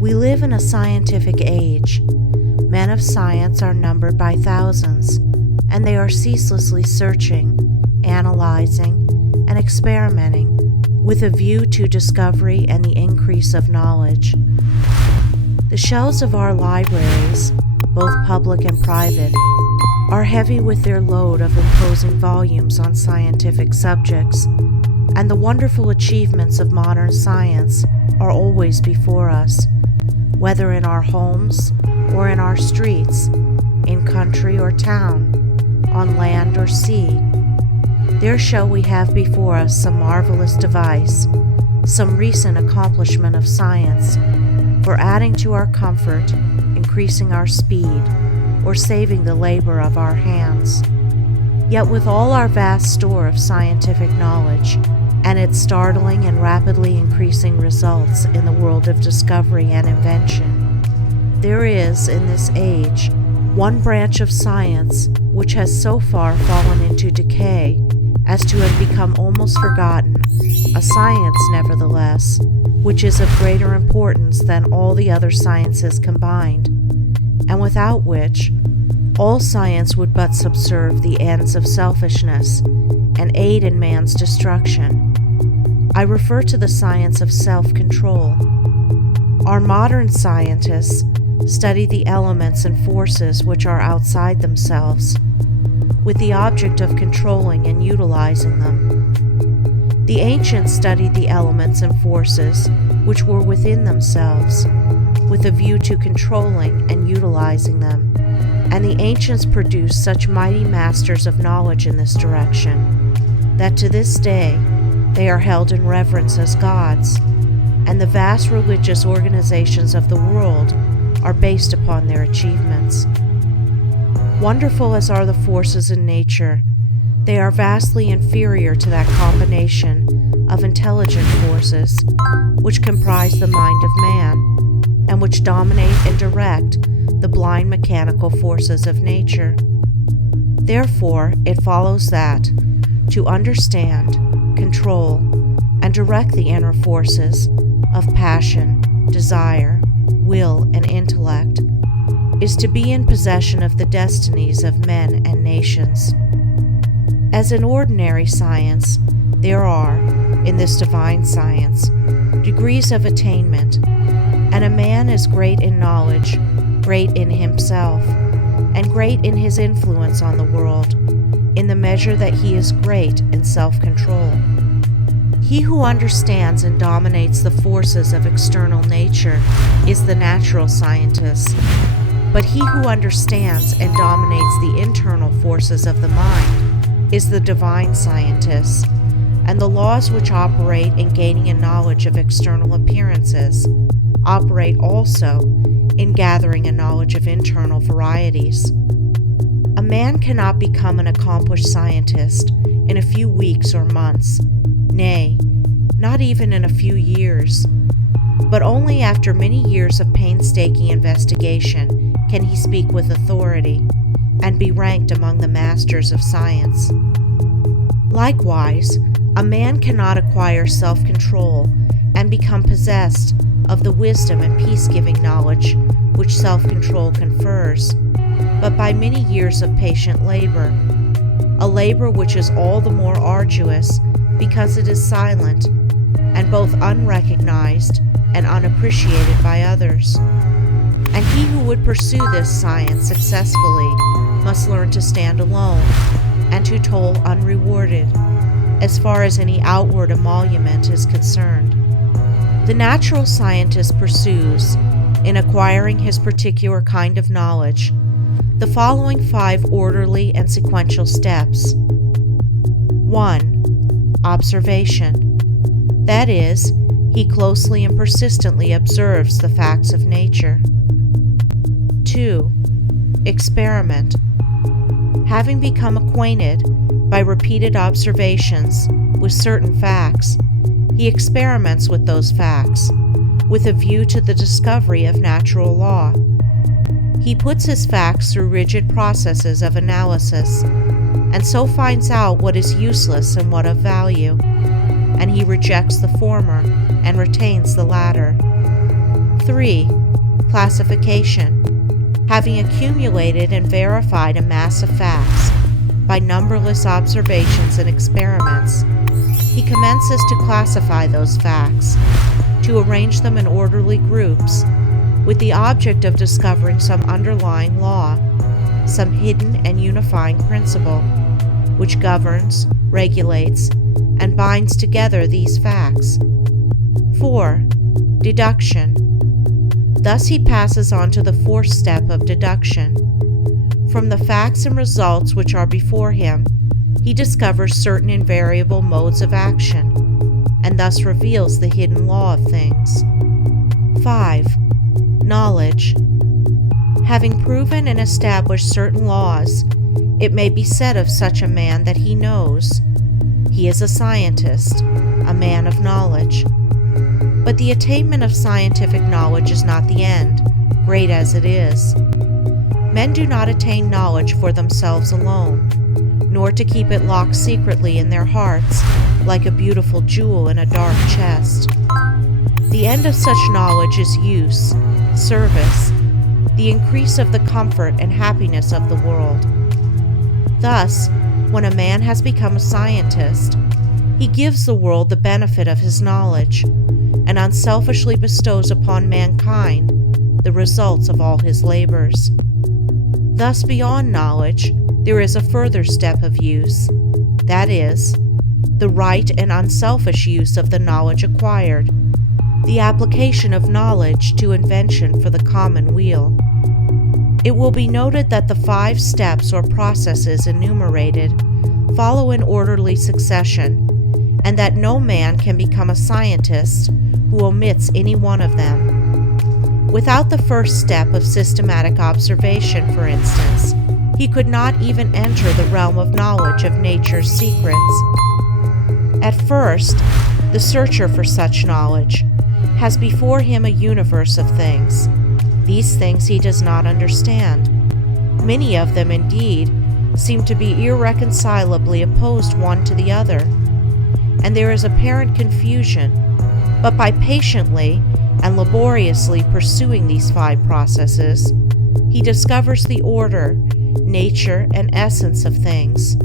We live in a scientific age. Men of science are numbered by thousands, and they are ceaselessly searching, analyzing, and experimenting with a view to discovery and the increase of knowledge. The shelves of our libraries, both public and private, are heavy with their load of imposing volumes on scientific subjects, and the wonderful achievements of modern science are always before us, whether in our homes or in our streets, in country or town, on land or sea. There shall we have before us some marvelous device, some recent accomplishment of science, for adding to our comfort, increasing our speed, or saving the labor of our hands. Yet with all our vast store of scientific knowledge, and its startling and rapidly increasing results in the world of discovery and invention, there is, in this age, one branch of science which has so far fallen into decay as to have become almost forgotten, a science, nevertheless, which is of greater importance than all the other sciences combined, and without which all science would but subserve the ends of selfishness and aid in man's destruction. I refer to the science of self-control. Our modern scientists study the elements and forces which are outside themselves, with the object of controlling and utilizing them. The ancients studied the elements and forces which were within themselves, with a view to controlling and utilizing them, and the ancients produced such mighty masters of knowledge in this direction, that to this day they are held in reverence as gods, and the vast religious organizations of the world are based upon their achievements. Wonderful as are the forces in nature, they are vastly inferior to that combination of intelligent forces which comprise the mind of man, and which dominate and direct the blind mechanical forces of nature. Therefore, it follows that, to understand, control, and direct the inner forces of passion, desire, will, and intellect, is to be in possession of the destinies of men and nations. As in ordinary science, there are, in this divine science, degrees of attainment, and a man is great in knowledge, great in himself, and great in his influence on the world, in the measure that he is great in self-control. He who understands and dominates the forces of external nature is the natural scientist, but he who understands and dominates the internal forces of the mind is the divine scientist, and the laws which operate in gaining a knowledge of external appearances operate also in gathering a knowledge of internal varieties. A man cannot become an accomplished scientist in a few weeks or months, nay, not even in a few years, but only after many years of painstaking investigation can he speak with authority and be ranked among the masters of science. Likewise, a man cannot acquire self-control and become possessed of the wisdom and peace-giving knowledge which self-control confers, but by many years of patient labor, a labor which is all the more arduous because it is silent and both unrecognized and unappreciated by others. And he who would pursue this science successfully must learn to stand alone and to toil unrewarded, as far as any outward emolument is concerned. The natural scientist pursues, in acquiring his particular kind of knowledge, the following 5 orderly and sequential steps. 1. Observation. That is, he closely and persistently observes the facts of nature. 2. Experiment. Having become acquainted, by repeated observations, with certain facts, he experiments with those facts, with a view to the discovery of natural law. He puts his facts through rigid processes of analysis, and so finds out what is useless and what of value, and he rejects the former and retains the latter. 3. Classification. Having accumulated and verified a mass of facts by numberless observations and experiments, he commences to classify those facts, to arrange them in orderly groups, with the object of discovering some underlying law, some hidden and unifying principle, which governs, regulates, and binds together these facts. 4. Deduction. Thus he passes on to the fourth step of deduction. From the facts and results which are before him, he discovers certain invariable modes of action, and thus reveals the hidden law of things. 5. Knowledge. Having proven and established certain laws, it may be said of such a man that he knows. He is a scientist, a man of knowledge. But the attainment of scientific knowledge is not the end, great as it is. Men do not attain knowledge for themselves alone, nor to keep it locked secretly in their hearts like a beautiful jewel in a dark chest. The end of such knowledge is use, service, the increase of the comfort and happiness of the world. Thus, when a man has become a scientist, he gives the world the benefit of his knowledge, and unselfishly bestows upon mankind the results of all his labors. Thus, beyond knowledge, there is a further step of use, that is, the right and unselfish use of the knowledge acquired, the application of knowledge to invention for the common weal. It will be noted that the 5 steps or processes enumerated follow in orderly succession, and that no man can become a scientist who omits any one of them. Without the first step of systematic observation, for instance, he could not even enter the realm of knowledge of nature's secrets. At first, the searcher for such knowledge has before him a universe of things. These things he does not understand. Many of them, indeed, seem to be irreconcilably opposed one to the other, and there is apparent confusion. But by patiently and laboriously pursuing these 5 processes, he discovers the order, nature, and essence of things,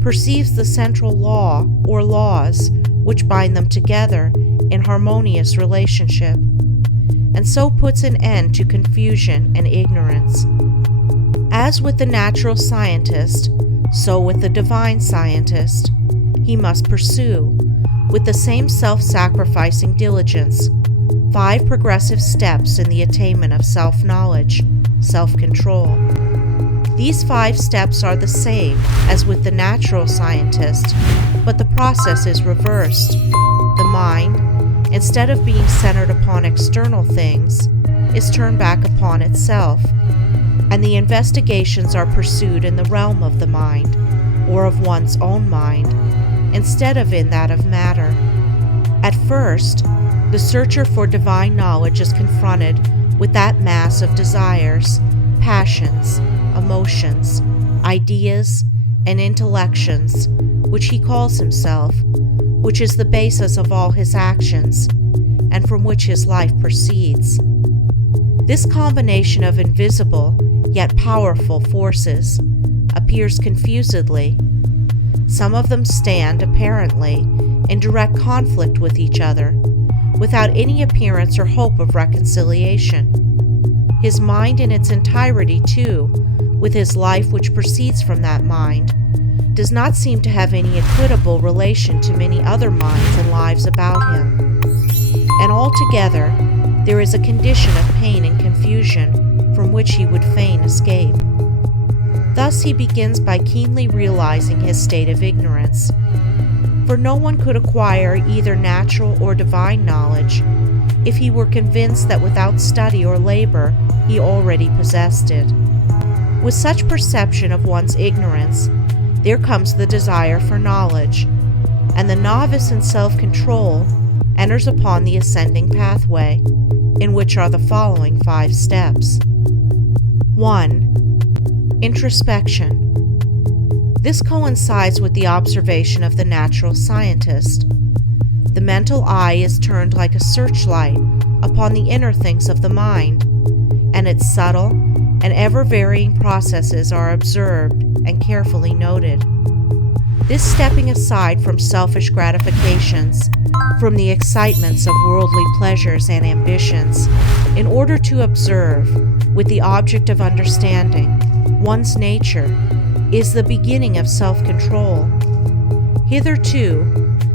perceives the central law or laws which bind them together in harmonious relationship, and so puts an end to confusion and ignorance. As with the natural scientist, so with the divine scientist, he must pursue, with the same self-sacrificing diligence, 5 progressive steps in the attainment of self-knowledge, self-control. These 5 steps are the same as with the natural scientist, but the process is reversed. The mind, instead of being centered upon external things, is turned back upon itself, and the investigations are pursued in the realm of the mind, or of one's own mind, instead of in that of matter. At first, the searcher for divine knowledge is confronted with that mass of desires, passions, emotions, ideas, and intellections, which he calls himself, which is the basis of all his actions, and from which his life proceeds. This combination of invisible yet powerful forces appears confusedly. Some of them stand, apparently, in direct conflict with each other, without any appearance or hope of reconciliation. His mind in its entirety, too, with his life which proceeds from that mind, does not seem to have any equitable relation to many other minds and lives about him. And altogether, there is a condition of pain and confusion from which he would fain escape. Thus he begins by keenly realizing his state of ignorance. For no one could acquire either natural or divine knowledge if he were convinced that without study or labor he already possessed it. With such perception of one's ignorance, there comes the desire for knowledge, and the novice in self-control enters upon the ascending pathway, in which are the following 5 steps. 1. Introspection. This coincides with the observation of the natural scientist. The mental eye is turned like a searchlight upon the inner things of the mind, and its subtle and ever-varying processes are observed and carefully noted. This stepping aside from selfish gratifications, from the excitements of worldly pleasures and ambitions, in order to observe, with the object of understanding, one's nature, is the beginning of self-control. Hitherto,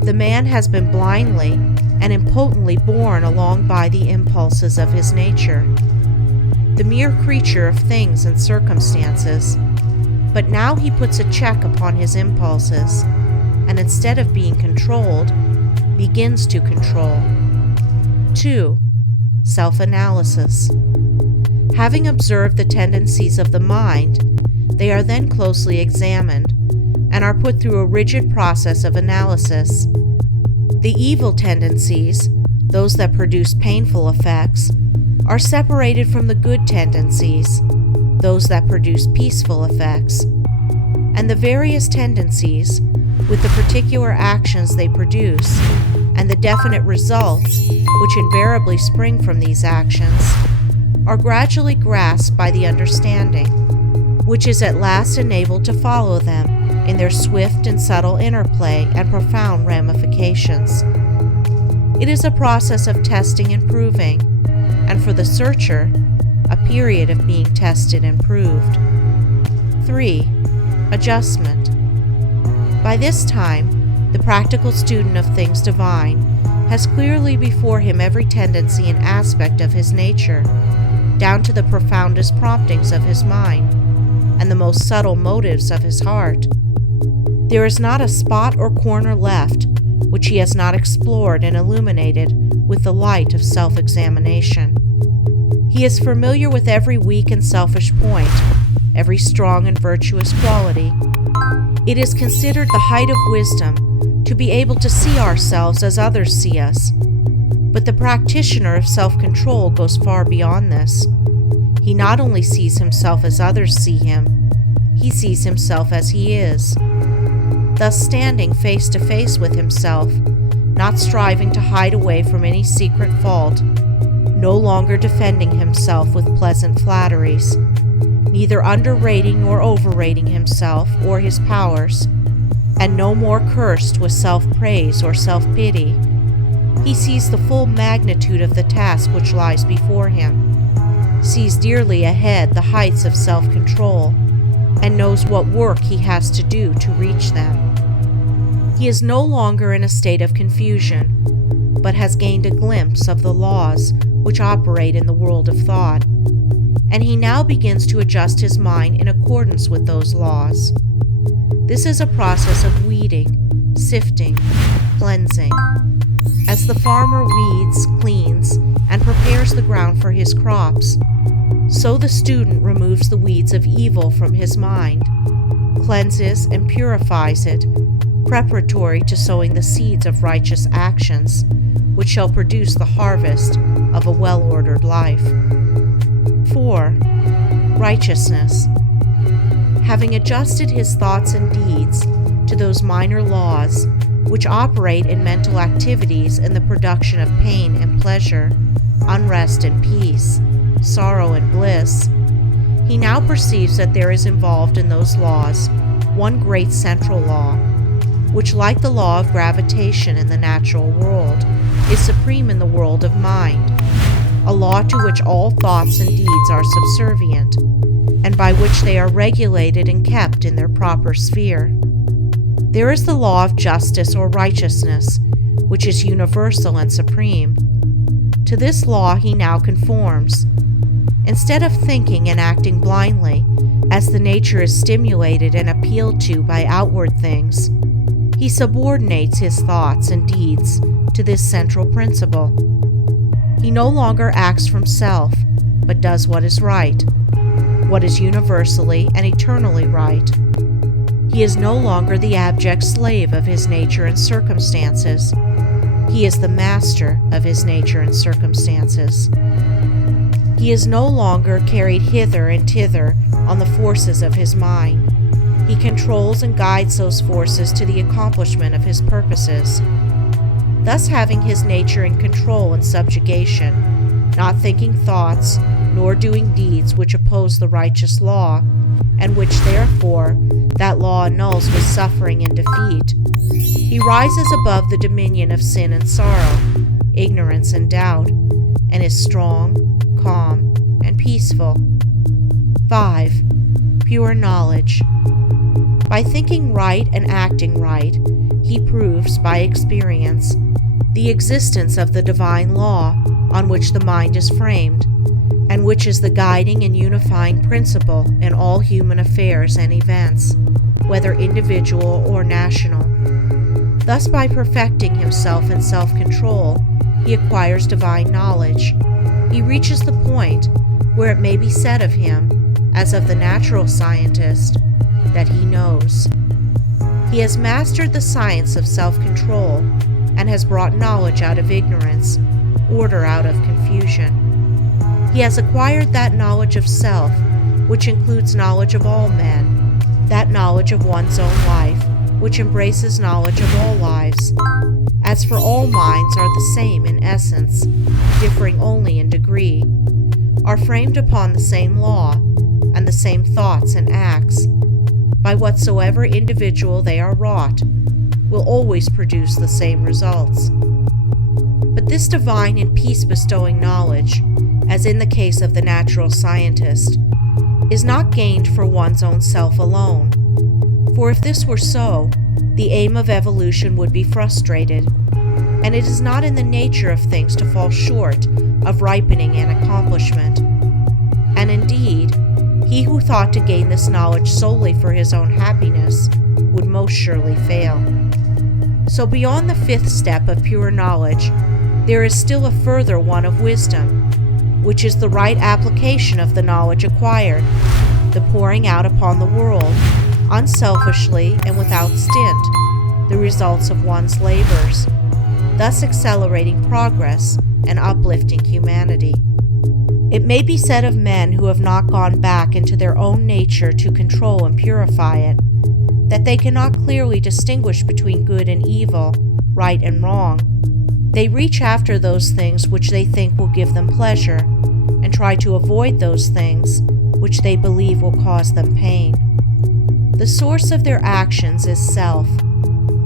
the man has been blindly and impotently borne along by the impulses of his nature, the mere creature of things and circumstances. But now he puts a check upon his impulses, and instead of being controlled, begins to control. 2. Self-analysis. Having observed the tendencies of the mind, they are then closely examined and are put through a rigid process of analysis. The evil tendencies, those that produce painful effects, are separated from the good tendencies, those that produce peaceful effects. And the various tendencies, with the particular actions they produce, and the definite results which invariably spring from these actions, are gradually grasped by the understanding, which is at last enabled to follow them in their swift and subtle interplay and profound ramifications. It is a process of testing and proving, and for the searcher, a period of being tested and proved. 3. Adjustment. By this time, the practical student of things divine has clearly before him every tendency and aspect of his nature, down to the profoundest promptings of his mind and the most subtle motives of his heart. There is not a spot or corner left which he has not explored and illuminated with the light of self-examination. He is familiar with every weak and selfish point, every strong and virtuous quality. It is considered the height of wisdom to be able to see ourselves as others see us. But the practitioner of self-control goes far beyond this. He not only sees himself as others see him, he sees himself as he is. Thus standing face to face with himself, not striving to hide away from any secret fault, no longer defending himself with pleasant flatteries, neither underrating nor overrating himself or his powers, and no more cursed with self-praise or self-pity. He sees the full magnitude of the task which lies before him, sees dearly ahead the heights of self-control, and knows what work he has to do to reach them. He is no longer in a state of confusion, but has gained a glimpse of the laws which operate in the world of thought, and he now begins to adjust his mind in accordance with those laws. This is a process of weeding, sifting, cleansing. As the farmer weeds, cleans, and prepares the ground for his crops, so the student removes the weeds of evil from his mind, cleanses and purifies it, preparatory to sowing the seeds of righteous actions, which shall produce the harvest of a well-ordered life. 4. Righteousness. Having adjusted his thoughts and deeds to those minor laws which operate in mental activities in the production of pain and pleasure, unrest and peace, sorrow and bliss, he now perceives that there is involved in those laws one great central law, which, like the law of gravitation in the natural world, is supreme in the world of mind, a law to which all thoughts and deeds are subservient, and by which they are regulated and kept in their proper sphere. There is the law of justice or righteousness, which is universal and supreme. To this law he now conforms. Instead of thinking and acting blindly, as the nature is stimulated and appealed to by outward things, he subordinates his thoughts and deeds to this central principle. He no longer acts from self, but does what is right, what is universally and eternally right. He is no longer the abject slave of his nature and circumstances. He is the master of his nature and circumstances. He is no longer carried hither and thither on the forces of his mind. He controls and guides those forces to the accomplishment of his purposes. thus having his nature in control and subjugation, not thinking thoughts, nor doing deeds which oppose the righteous law, and which therefore that law annuls with suffering and defeat, he rises above the dominion of sin and sorrow, ignorance and doubt, and is strong, calm, and peaceful. 5. Pure knowledge. By thinking right and acting right, he proves by experience the existence of the divine law on which the mind is framed, and which is the guiding and unifying principle in all human affairs and events, whether individual or national. Thus, by perfecting himself in self-control, he acquires divine knowledge. He reaches the point where it may be said of him, as of the natural scientist, that he knows. He has mastered the science of self-control and has brought knowledge out of ignorance, order out of confusion. He has acquired that knowledge of self, which includes knowledge of all men, that knowledge of one's own life, which embraces knowledge of all lives. As for all minds are the same in essence, differing only in degree, are framed upon the same law, and the same thoughts and acts, by whatsoever individual they are wrought, will always produce the same results. But this divine and peace-bestowing knowledge, as in the case of the natural scientist, is not gained for one's own self alone. For if this were so, the aim of evolution would be frustrated, and it is not in the nature of things to fall short of ripening and accomplishment. And indeed, he who thought to gain this knowledge solely for his own happiness would most surely fail. So beyond the 5th step of pure knowledge, there is still a further one of wisdom, which is the right application of the knowledge acquired, the pouring out upon the world, unselfishly and without stint, the results of one's labors, thus accelerating progress and uplifting humanity. It may be said of men who have not gone back into their own nature to control and purify it, that they cannot clearly distinguish between good and evil, right and wrong. They reach after those things which they think will give them pleasure, and try to avoid those things which they believe will cause them pain. The source of their actions is self,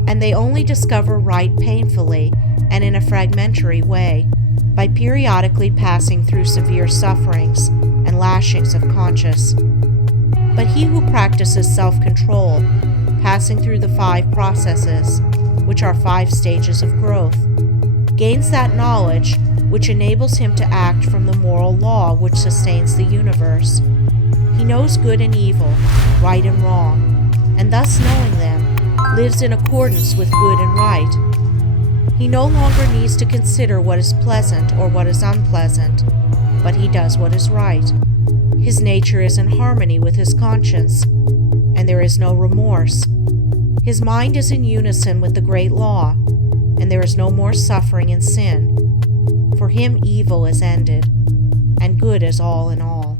and they only discover right painfully and in a fragmentary way, by periodically passing through severe sufferings and lashings of conscience. But he who practices self-control, passing through the 5 processes, which are 5 stages of growth, gains that knowledge which enables him to act from the moral law which sustains the universe. He knows good and evil, right and wrong, and thus knowing them, lives in accordance with good and right. He no longer needs to consider what is pleasant or what is unpleasant, but he does what is right. His nature is in harmony with his conscience, and there is no remorse. His mind is in unison with the great law, and there is no more suffering and sin. For him evil is ended, and good is all in all.